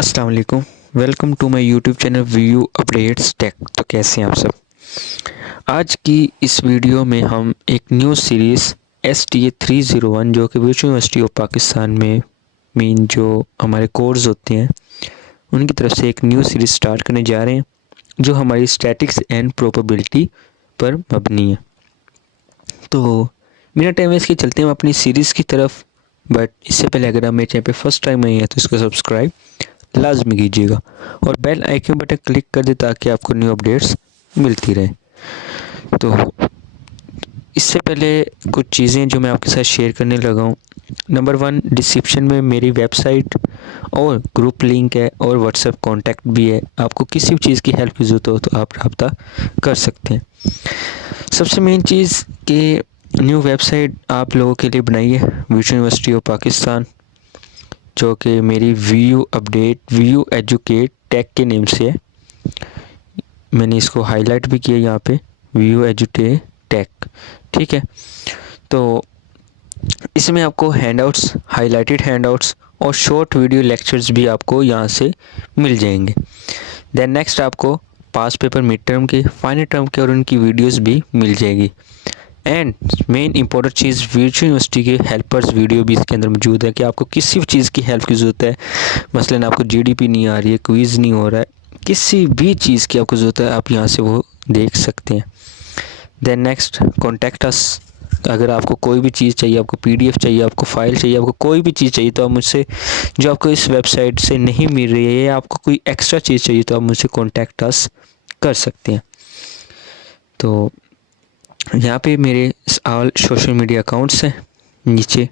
अस्सलाम वालेकुम। Welcome to my YouTube channel view updates tech. तो कैसे हैं आप सब। आज की इस वीडियो में हम एक न्यू सीरीज़ STA 301 जो कि वर्चुअल यूनिवर्सिटी ऑफ पाकिस्तान में मेन जो हमारे कोर्स होते हैं उनकी तरफ से एक न्यू सीरीज़ स्टार्ट करने जा रहे हैं जो हमारी स्टैटिक्स एंड प्रोबेबिलिटी पर मबनी है। तो बिना टाइम वेस्ट के चलते हैं हम अपनी सीरीज़ की तरफ। बट इससे पहले अगर आप मेरे चैनल पे फर्स्ट टाइम आए हैं तो इसको सब्सक्राइब लाजमी कीजिएगा और बेल आइकन बटन क्लिक कर दे ताकि आपको न्यू अपडेट्स मिलती रहे। तो इससे पहले कुछ चीज़ें जो मैं आपके साथ शेयर करने लगा हूँ। नंबर 1, डिस्क्रिप्शन में मेरी वेबसाइट और ग्रुप लिंक है और व्हाट्सएप कॉन्टैक्ट भी है। आपको किसी भी चीज़ की हेल्प की ज़रूरत हो तो आप रब्ता कर सकते हैं। सबसे मेन चीज़ कि न्यू वेबसाइट आप लोगों के लिए बनाई है वर्चुअल यूनिवर्सिटी ऑफ पाकिस्तान, जो कि मेरी view update view educate tech के नेम से है। मैंने इसको हाईलाइट भी किया यहाँ पे, व्यू एजुकेट टेक। ठीक है, तो इसमें आपको हैंडआउट्स, हाईलाइटेड हैंडआउट्स और शॉर्ट वीडियो लेक्चर्स भी आपको यहाँ से मिल जाएंगे। देन नेक्स्ट आपको पास पेपर, मिड टर्म के, फाइनल टर्म के और उनकी वीडियोस भी मिल जाएगी। And main important cheese, virtual university के हेल्पर्स वीडियो भी इसके अंदर मौजूद है कि आपको किसी भी चीज़ की हेल्प की ज़रूरत है। मसलन आपको GDP नहीं आ रही है, क्विज़ नहीं हो रहा है, किसी भी चीज़ की आपको ज़रूरत है, आप यहाँ से वो देख सकते हैं। Then next, contact us. अगर आपको कोई भी चीज़ चाहिए, आपको PDF चाहिए, आपको फ़ाइल चाहिए, आपको कोई भी चीज़ चाहिए तो आप मुझसे, जो आपको इस वेबसाइट से नहीं मिल रही है या आपको कोई एक्स्ट्रा चीज़ चाहिए तो आप मुझसे कॉन्टैक्ट अस कर सकते हैं। तो यहाँ पे मेरे ऑल सोशल मीडिया अकाउंट्स हैं नीचे।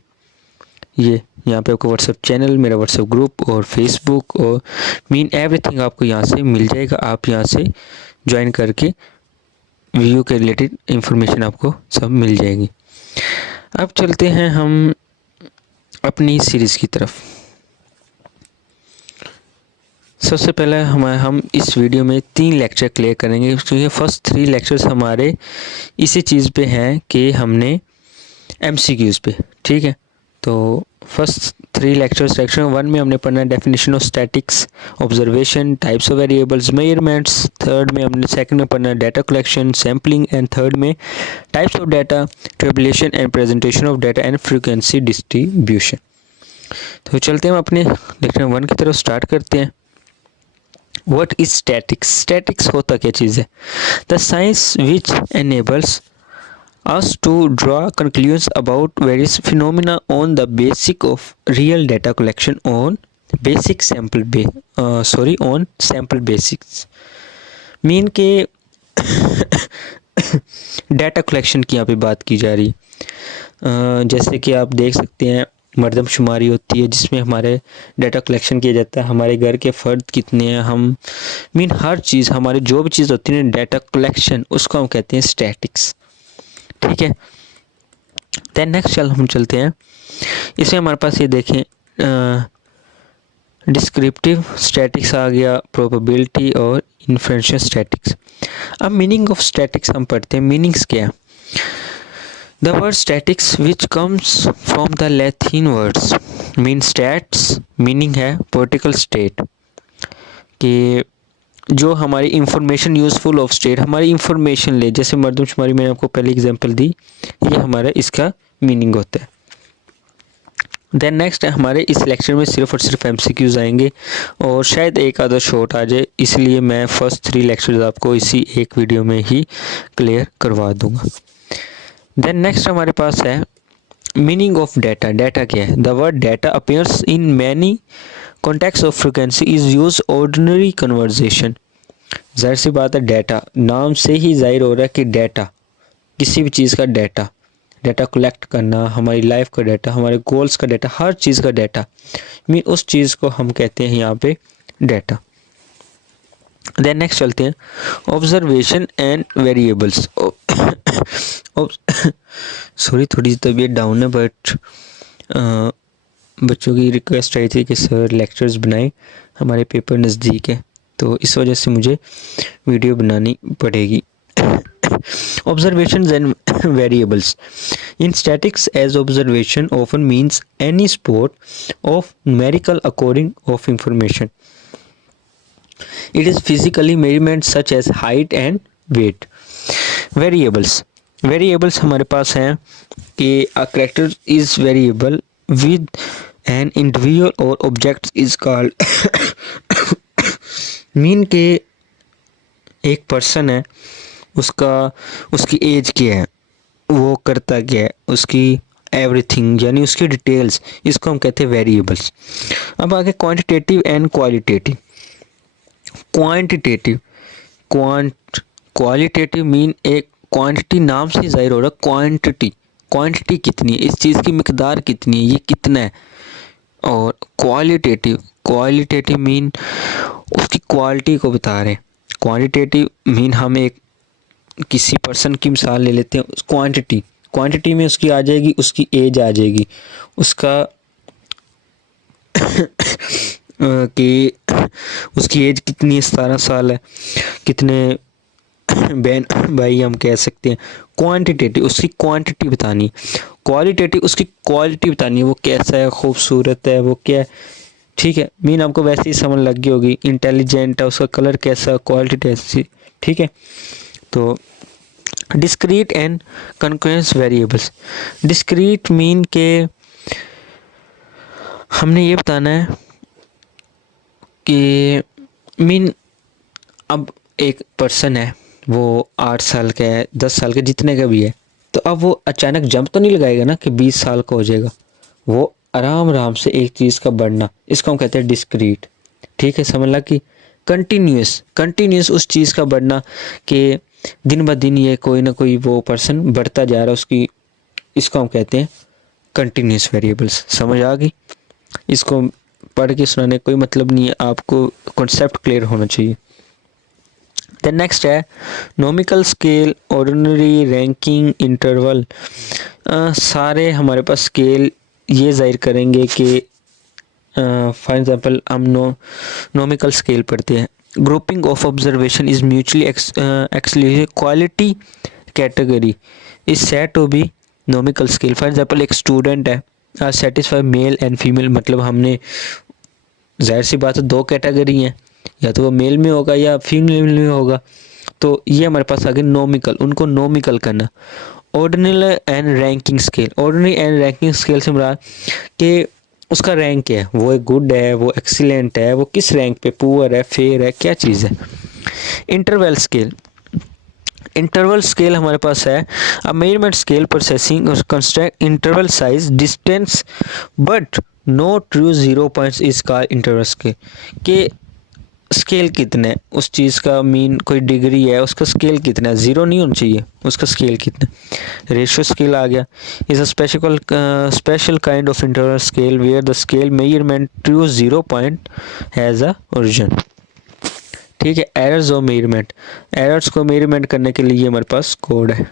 ये यहाँ पे आपको व्हाट्सएप चैनल, मेरा व्हाट्सएप ग्रुप और फेसबुक और मीन एवरीथिंग आपको यहाँ से मिल जाएगा। आप यहाँ से ज्वाइन करके व्यू के रिलेटेड इंफॉर्मेशन आपको सब मिल जाएगी। अब चलते हैं हम अपनी सीरीज़ की तरफ। सबसे पहले हम इस वीडियो में 3 लेक्चर क्लियर करेंगे क्योंकि फर्स्ट 3 लेक्चर्स हमारे इसी चीज़ पे हैं कि हमने MCQs पे। ठीक है, तो फर्स्ट 3 लेक्चर्स, सेक्शन 1 में हमने पढ़ना है definition of statics, observation, types of variables, measurements. Third में हमने सेकंड में पढ़ना है data collection, sampling and third में types of data, tabulation and presentation of data and frequency distribution. तो चलते हैं हम अपने लेक्चर 1 की तरफ स्टार्ट करते हैं। What is statics? Statics होता क्या चीज़ है? The science which enables us to draw conclusions about various phenomena on the basis of real data collection on on sample basics. Mean के डाटा कलेक्शन की यहाँ पे बात की जा रही है। जैसे कि आप देख सकते हैं मरदमशुमारी होती है जिसमें हमारे डाटा कलेक्शन किया जाता है, हमारे घर के फ़र्द कितने हैं, हम मीन हर चीज़, हमारे जो भी चीज़ होती है डाटा कलेक्शन, उसको हम कहते हैं स्टैटिक्स। ठीक है, देन नेक्स्ट हम चलते हैं। इसमें हमारे पास ये देखें डिस्क्रिप्टिव स्टैटिक्स आ गया, प्रोबेबिलिटी और इन्फरेंशियल स्टैटिक्स। अब मीनिंग ऑफ स्टैटिक्स हम पढ़ते हैं। मीनिंग्स क्या है? The word statics which comes from the Latin words mean stats, meaning है political state, कि जो हमारी इंफॉर्मेशन यूज़फुल ऑफ स्टेट, हमारी इंफॉर्मेशन ले, जैसे मरदमशुमारी मैंने आपको पहले एग्जांपल दी, ये हमारा इसका मीनिंग होता है। देन नेक्स्ट है हमारे इस लेक्चर में सिर्फ और सिर्फ MCQs आएंगे और शायद एक आधा शॉर्ट आ जाए, इसलिए मैं फर्स्ट 3 लेक्चर्स आपको इसी एक वीडियो में ही क्लियर करवा दूंगा। देन नेक्स्ट हमारे पास है मीनिंग ऑफ डाटा। डाटा क्या है? The word data appears in many context of frequency is use ordinary conversation. जाहिर सी बात है, डाटा नाम से ही जाहिर हो रहा है कि डाटा, किसी भी चीज़ का डाटा, डाटा कलेक्ट करना, हमारी लाइफ का डाटा, हमारे गोल्स का डाटा, हर चीज़ का डाटा, मीन उस चीज़ को हम कहते हैं यहाँ पे डाटा। देन नेक्स्ट चलते हैं ऑब्जर्वेशन एंड वेरिएबल्स। सॉरी, थोड़ी तबीयत डाउन है, बट बच्चों की रिक्वेस्ट आई थी कि सर लेक्चर्स बनाएं, हमारे पेपर नज़दीक है, तो इस वजह से मुझे वीडियो बनानी पड़ेगी। Observations and variables. In statics, as observation often means any spot of numerical according of information. It is physically measurements such as height and weight. Variables हमारे पास हैं कि a character is variable with an individual or object is called mean के एक person है, उसकी as क्या है, वो करता क्या है, उसकी एवरीथिंग यानी उसकी डिटेल्स, इसको हम कहते हैं वेरिएबल्स। अब आगे quantitative and qualitative. Qualitative mean एक क्वांटिटी, नाम से जाहिर हो रहा है क्वांटिटी कितनी है, इस चीज़ की मिकदार कितनी है, ये कितना है। और क्वालिटेटिव मीन उसकी क्वालिटी को बता रहे हैं। क्वांटिटेटिव मीन हम एक किसी पर्सन की मिसाल ले लेते हैं, क्वांटिटी में उसकी आ जाएगी, उसकी एज आ जाएगी, उसका कि उसकी एज कितनी है, 17 साल है, कितने बहन भाई हम कह सकते हैं। क्वांटिटेटिव उसकी क्वांटिटी बतानी है, क्वालिटेटिव उसकी क्वालिटी बतानी है, वो कैसा है, खूबसूरत है, वो क्या है, ठीक है। मीन आपको वैसे ही समझ लग गई होगी, इंटेलिजेंट है, उसका कलर कैसा, क्वालिटी कैसी, ठीक है। तो discrete and concurrence variables. Discrete mean के हमने ये बताना है कि मीन अब एक पर्सन है, वो 8 साल का है, 10 साल का, जितने का भी है, तो अब वो अचानक जंप तो नहीं लगाएगा ना कि 20 साल का हो जाएगा। वो आराम से एक चीज़ का बढ़ना, इसको हम कहते हैं डिस्क्रीट, ठीक है। समझ ला कि कंटिन्यूस उस चीज़ का बढ़ना कि दिन ब दिन ये कोई ना कोई वो पर्सन बढ़ता जा रहा है उसकी, इसको हम कहते हैं कंटिन्यूस वेरिएबल्स। समझ आ गई? इसको पढ़ के सुनाने कोई मतलब नहीं है, आपको कॉन्सेप्ट क्लियर होना चाहिए। देन नेक्स्ट है नोमिकल स्केल, ऑर्डिनरी, रैंकिंग, इंटरवल। सारे हमारे पास स्केल ये जाहिर करेंगे कि फॉर एग्जांपल हम नोमिकल स्केल पढ़ते हैं। Grouping of observation is mutually exclusive quality category is set to be nominal scale. For example एक स्टूडेंट है, सेटिस्फाई मेल एंड फीमेल, मतलब हमने जाहिर सी बात है 2 कैटेगरी हैं, या तो वो मेल में होगा या फीमेल में होगा, तो ये हमारे पास आगे नोमिकल, उनको नोमिकल करना। Ordinary and ranking scale, ordinary and ranking scale से मुराद कि उसका रैंक क्या है, वो एक गुड है, वो एक्सीलेंट है, वो किस रैंक पे, पुअर है, फेयर है, क्या चीज़ है। इंटरवल स्केल हमारे पास है a measurement scale processing construct interval size distance but no true 0 points is called interval scale. के स्केल कितना है उस चीज़ का, मीन कोई डिग्री है, उसका स्केल कितना है, 0 नहीं होना चाहिए, उसका स्केल कितना। रेशियो स्केल आ गया, is a special kind of interval scale where the scale measurement true 0 point has a origin, ठीक है। एरर्स ऑफ मेजरमेंट, एरर्स को मेजरमेंट करने के लिए हमारे पास कोड है,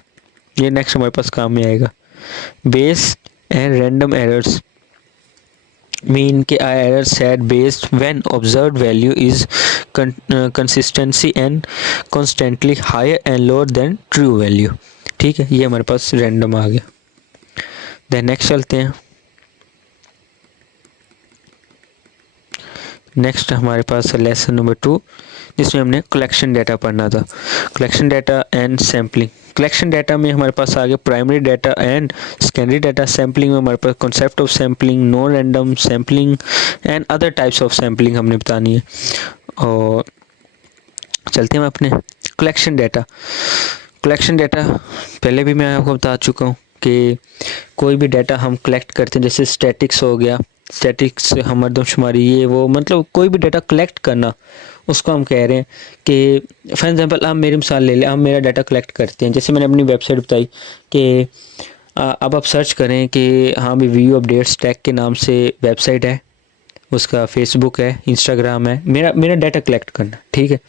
ये नेक्स्ट हमारे पास काम में आएगा। Base and random errors mean कि error set based when observed value is consistency and constantly higher and lower than true value, ठीक है। ये हमारे पास रैंडम आ गया। देन नेक्स्ट चलते हैं। नेक्स्ट हमारे पास है लेसन नंबर 2, जिसमें हमने कलेक्शन डाटा पढ़ना था। Collection data and sampling. Collection data में हमारे पास आ गया primary data and secondary data. Sampling में हमारे पास concept of sampling, non random sampling and other types of sampling हमने बतानी है। और चलते हैं अपने कलेक्शन डाटा। कलेक्शन डाटा पहले भी मैं आपको बता चुका हूँ कि कोई भी डाटा हम कलेक्ट करते हैं, जैसे स्टैटिक्स हो गया, स्टैटिक्स हम मरदमशुमारी, ये वो, मतलब कोई भी डाटा कलेक्ट करना, उसको हम कह रहे हैं कि फॉर एग्जांपल हम मेरी मिसाल ले लें, हम मेरा डाटा कलेक्ट करते हैं। जैसे मैंने अपनी वेबसाइट बताई कि अब आप सर्च करें कि हाँ भी व्यू अपडेट्स टैग के नाम से वेबसाइट है, उसका फेसबुक है, इंस्टाग्राम है, मेरा डाटा कलेक्ट करना, ठीक है।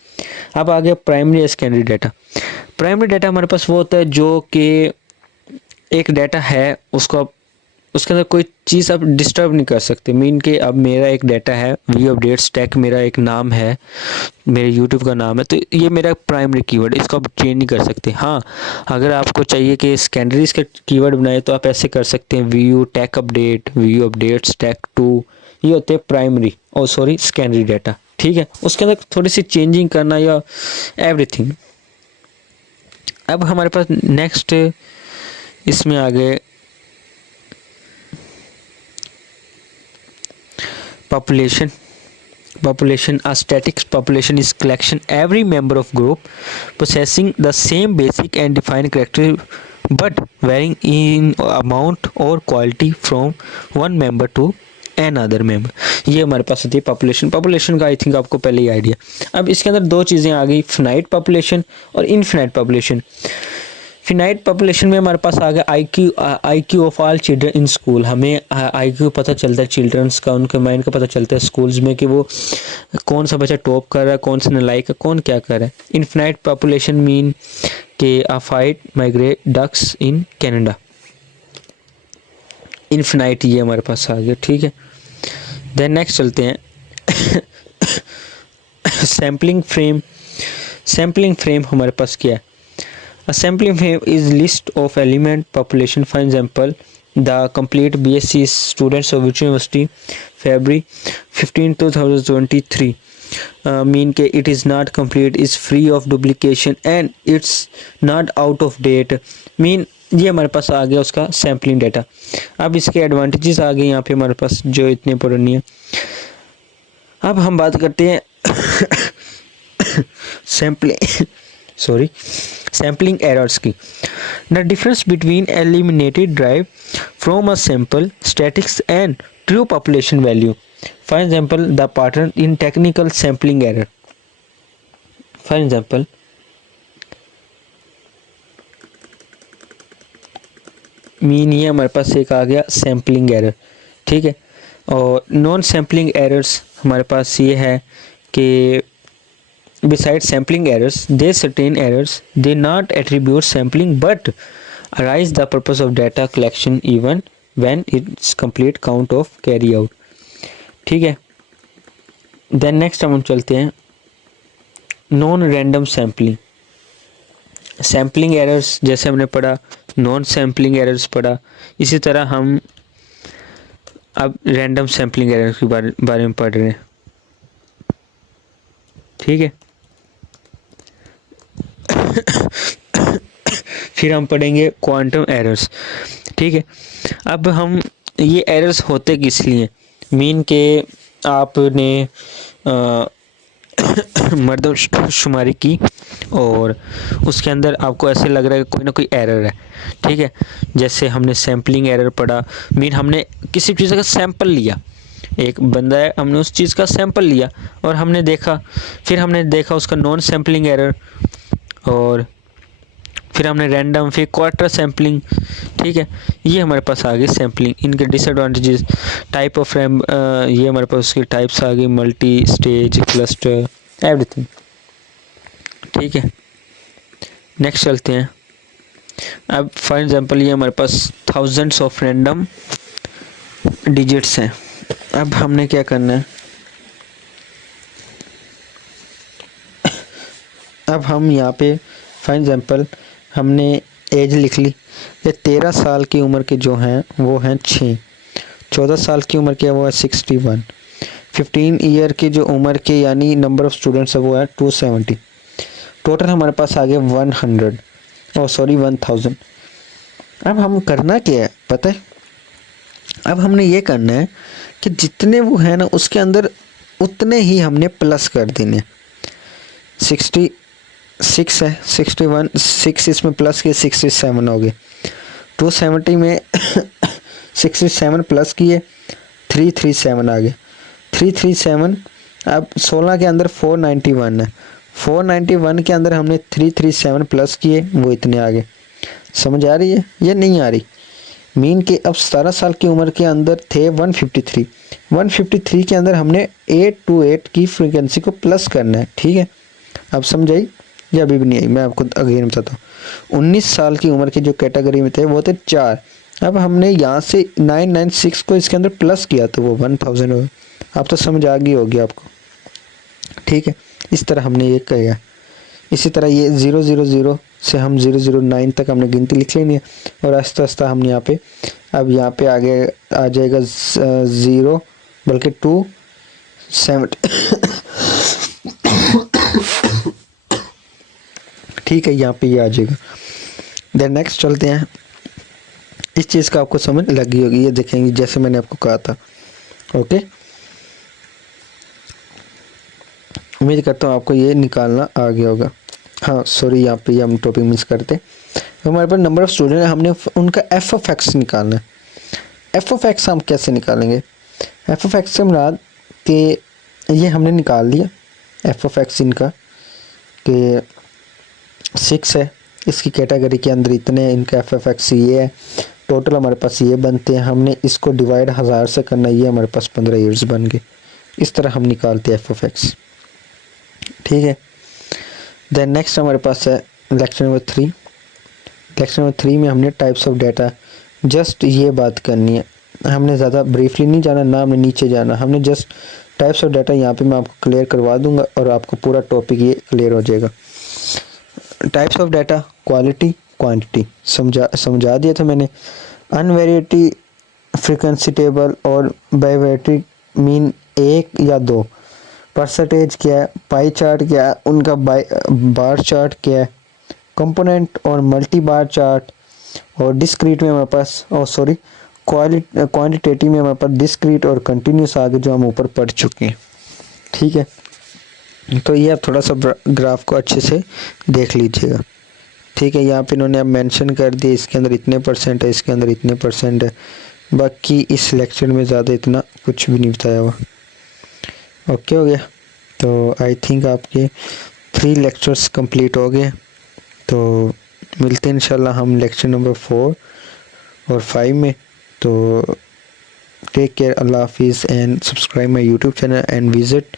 अब आ गया प्राइमरी या सेकेंडरी डाटा। प्राइमरी डाटा हमारे पास वो होता है जो कि एक डाटा है, उसको उसके अंदर कोई चीज़ आप डिस्टर्ब नहीं कर सकते। मीन कि अब मेरा एक डाटा है, व्यू अपडेट्स टैग मेरा एक नाम है, मेरे यूट्यूब का नाम है, तो ये मेरा प्राइमरी कीवर्ड, इसको आप चेंज नहीं कर सकते। हाँ, अगर आपको चाहिए कि सेकेंडरी इसके कीवर्ड बनाए तो आप ऐसे कर सकते हैं, view tag update, view updates tag 2, ये होते हैं प्राइमरी सेकेंडरी डाटा, ठीक है, उसके अंदर थोड़ी सी चेंजिंग करना या एवरीथिंग। अब हमारे पास नेक्स्ट इसमें आ गए population. A static population is collection every member of group possessing the same basic and defined character but varying in amount or quality from one member to another member. ये हमारे पास होती है population का I think आपको पहले ही idea. अब इसके अंदर दो चीज़ें आ गई, फिनाइट पॉपुलेशन और इनफिनाइट पॉपुलेशन। फिनाइट पॉपुलेशन में हमारे पास आ गया I Q of all children in school. हमें आई क्यू पता चलता है चिल्ड्रंस का, उनके माइंड का पता चलता है स्कूल्स में कि वो कौन सा बच्चा टॉप कर रहा है, कौन सा नालायक है, कौन क्या कर रहा है। इनफिनाइट पॉपुलेशन मीन के आ fight migrate ducks in Canada. Infinite ये हमारे पास आ गया, ठीक है। देन नेक्स्ट चलते हैं सैम्पलिंग फ्रेम हमारे पास क्या है। A sampling frame is list of element population. For example, the complete BSc students of which university February 15, 2023 mean के it is not complete, is free of duplication and it's not out of date mean ये हमारे पास आ गया उसका sampling data. अब इसके advantages आ गए यहाँ पे हमारे पास जो इतने पुरानी है। अब हम बात करते हैं सैम्पलिंग एरर्स की। The difference between eliminated drive from a sample statics and true population value. For example the pattern in technical sampling error. For example mean ये हमारे पास एक आ गया सैम्पलिंग एरर, ठीक है। और नॉन सैम्पलिंग एरर्स हमारे पास ये है कि besides sampling errors there certain errors they not attribute sampling but arise the purpose of data collection even when it's complete count of carry out, ठीक है। then next हम चलते हैं नॉन रैंडम सैम्पलिंग एरर्स। जैसे हमने पढ़ा non sampling errors पढ़ा, इसी तरह हम अब रैंडम सैम्पलिंग एरर्स के बारे में पढ़ रहे हैं, ठीक है। फिर हम पढ़ेंगे क्वांटम एरर्स, ठीक है। अब हम ये एरर्स होते किस लिए, मीन के आपने मर्दमशुमारी की और उसके अंदर आपको ऐसे लग रहा है कि कोई ना कोई एरर है, ठीक है। जैसे हमने सैम्पलिंग एरर पढ़ा, मीन हमने किसी चीज़ का सैंपल लिया, एक बंदा है, हमने उस चीज़ का सैंपल लिया और हमने देखा, फिर हमने देखा उसका नॉन सैम्पलिंग एरर, और फिर हमने रैंडम, फिर क्वार्टर सैम्पलिंग, ठीक है। ये हमारे पास आ गई सैम्पलिंग। इनके डिसएडवांटेजेस, टाइप ऑफ रैम, ये हमारे पास उसकी टाइप्स आ गई, मल्टी स्टेज, क्लस्टर, एवरीथिंग, ठीक है। नेक्स्ट चलते हैं। अब फॉर एग्जांपल ये हमारे पास थाउजेंड्स ऑफ रैंडम डिजिट्स हैं। अब हमने क्या करना है, अब हम यहाँ पे फॉर एग्जांपल हमने एज लिख ली, ये 13 साल की उम्र के जो हैं वो हैं 6, 14 साल की उम्र के वो है 61, 15 ईयर की जो उम्र के यानी नंबर ऑफ़ स्टूडेंट्स है वो है 270। टोटल हमारे पास आ गया 1000। अब हम करना क्या है पता है, अब हमने ये करना है कि जितने वो है ना उसके अंदर उतने ही हमने प्लस कर देने। 66 है, 61, 6 इसमें प्लस किए 67 हो गए। 270 में 67 प्लस किए 337 आ गए। 337 अब 16 के अंदर 491 है, 491 के अंदर हमने 337 प्लस किए, वो इतने आ गए। समझ आ रही है ये नहीं आ रही? मीन के अब 17 साल की उम्र के अंदर थे 153 के अंदर हमने 828 की फ्रीक्वेंसी को प्लस करना है, ठीक है। अब समझ आई या अभी भी नहीं आई? मैं आपको अगेन बताता हूँ। 19 साल की उम्र के जो कैटेगरी में थे वो थे 4। अब हमने यहाँ से 996 को इसके अंदर प्लस किया तो वो 1000 हो गया। अब तो समझ आ गई होगी आपको, ठीक है। इस तरह हमने ये किया। इसी तरह ये 000 से हम 009 तक हमने गिनती लिख लेनी है और आहिस्ता आहिस्ता हम यहाँ पे, अब यहाँ पे आगे आ जाएगा 0 बल्कि 270 ठीक है, यहाँ पे ये आ जाएगा। देन नेक्स्ट चलते हैं। इस चीज़ का आपको समझ लगी होगी, ये देखेंगे जैसे मैंने आपको कहा था। ओके, उम्मीद करता हूँ आपको ये निकालना आ गया होगा। हाँ सॉरी, यहाँ पे हम टॉपिक मिस करते। हमारे पास नंबर ऑफ स्टूडेंट है, हमने उनका एफ ऑफ एक्स निकालना है। एफ ऑफ एक्स हम कैसे निकालेंगे? एफ ऑफ एक्स से मुराद कि ये हमने निकाल लिया एफ ऑफ एक्स इनका कि 6 है, इसकी कैटेगरी के अंदर इतने हैं, इनका एफ ऑफ एक्स ये है, टोटल हमारे पास ये बनते हैं। हमने इसको डिवाइड 1000 से करना, ये हमारे पास 15 ईयर्स बन गए। इस तरह हम निकालते हैं एफ ऑफ एक्स। ठीक है, देन नेक्स्ट हमारे पास है लेक्चर नंबर 3। लेक्चर नंबर 3 में हमने टाइप्स ऑफ डाटा, जस्ट ये बात करनी है, हमने ज़्यादा ब्रीफली नहीं जाना, ना हमने नीचे जाना, हमने जस्ट टाइप्स ऑफ डाटा यहाँ पे मैं आपको क्लियर करवा दूंगा और आपको पूरा टॉपिक ये क्लियर हो जाएगा। Types of data, quality, quantity समझा दिया था मैंने। अनवेरिएटी, फ्रीक्वेंसी टेबल और बाइवेरिएटी मीन 1 या 2। परसेंटेज क्या है, पाई चार्ट क्या है, उनका बार चार्ट क्या है, कंपोनेंट और मल्टी बार चार्ट। और डिस्क्रीट में हमारे पास क्वांटिटेटिव में हमारे पास डिस्क्रीट और कंटिन्यूस आगे जो हम ऊपर पढ़ चुके हैं। ठीक है, तो ये आप थोड़ा सा ग्राफ को अच्छे से देख लीजिएगा। ठीक है, यहाँ पे इन्होंने अब मेंशन कर दिया, इसके अंदर इतने परसेंट है, इसके अंदर इतने परसेंट है। बाकी इस लेक्चर में ज़्यादा इतना कुछ भी नहीं बताया हुआ। ओके हो गया, तो आई थिंक आपके 3 लेक्चर्स कंप्लीट हो गए। तो मिलते हैं इंशाल्लाह हम लेक्चर नंबर 4 और 5 में। तो टेक केयर, अल्लाह हाफिज़ and subscribe my YouTube channel and visit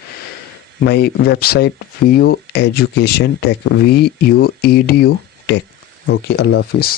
my website VU Education Tech, VUEDU Tech। Okay, अल्लाह हाफिज़।